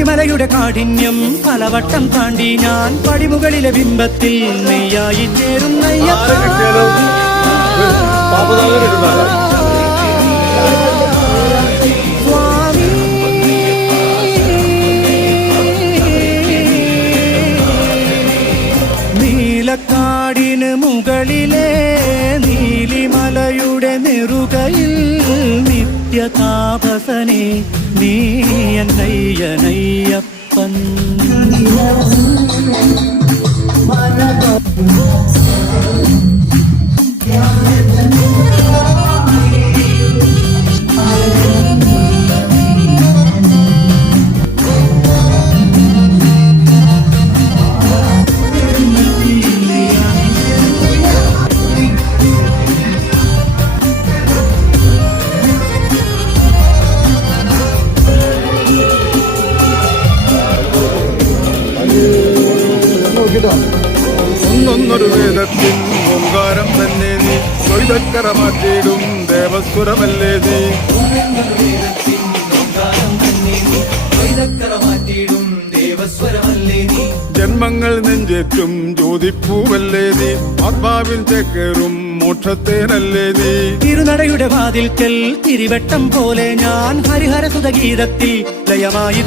ശബരിമലയുടെ കാഠിന്യം പലവട്ടം താണ്ടി ഞാൻ പടിമുകളിലെ ബിംബത്തിൽ നെയ്യായി ചേരുന്നയ്യപ്പ. നീലക്കാടിന് മുകളിലെ നീലിമലയുടെ നെറുകയിൽ നിത്യതാപസനെ നീ എന്നയ്യനയ്യപ്പൻ. ഒന്നൊന്നൊരു വേദത്തിൻ ഓങ്കാരം തന്നെ നീ സ്വൈതക്കര മാറ്റിയിടും ദേവസ്വരമല്ലേ നീ. ജന്മങ്ങൾ നെഞ്ചേറ്റും ജ്യോതിപ്പൂവല്ലേ നീ. ആത്മാവിൽ ചേക്കേറും മോക്ഷത്തേനല്ലേ നീ. തിരുനടയുടെ വാതിൽക്കൽ തിരിവട്ടം പോലെ ഞാൻ ഹരിഹരസുത ഗീതത്തിൽ ലയമായി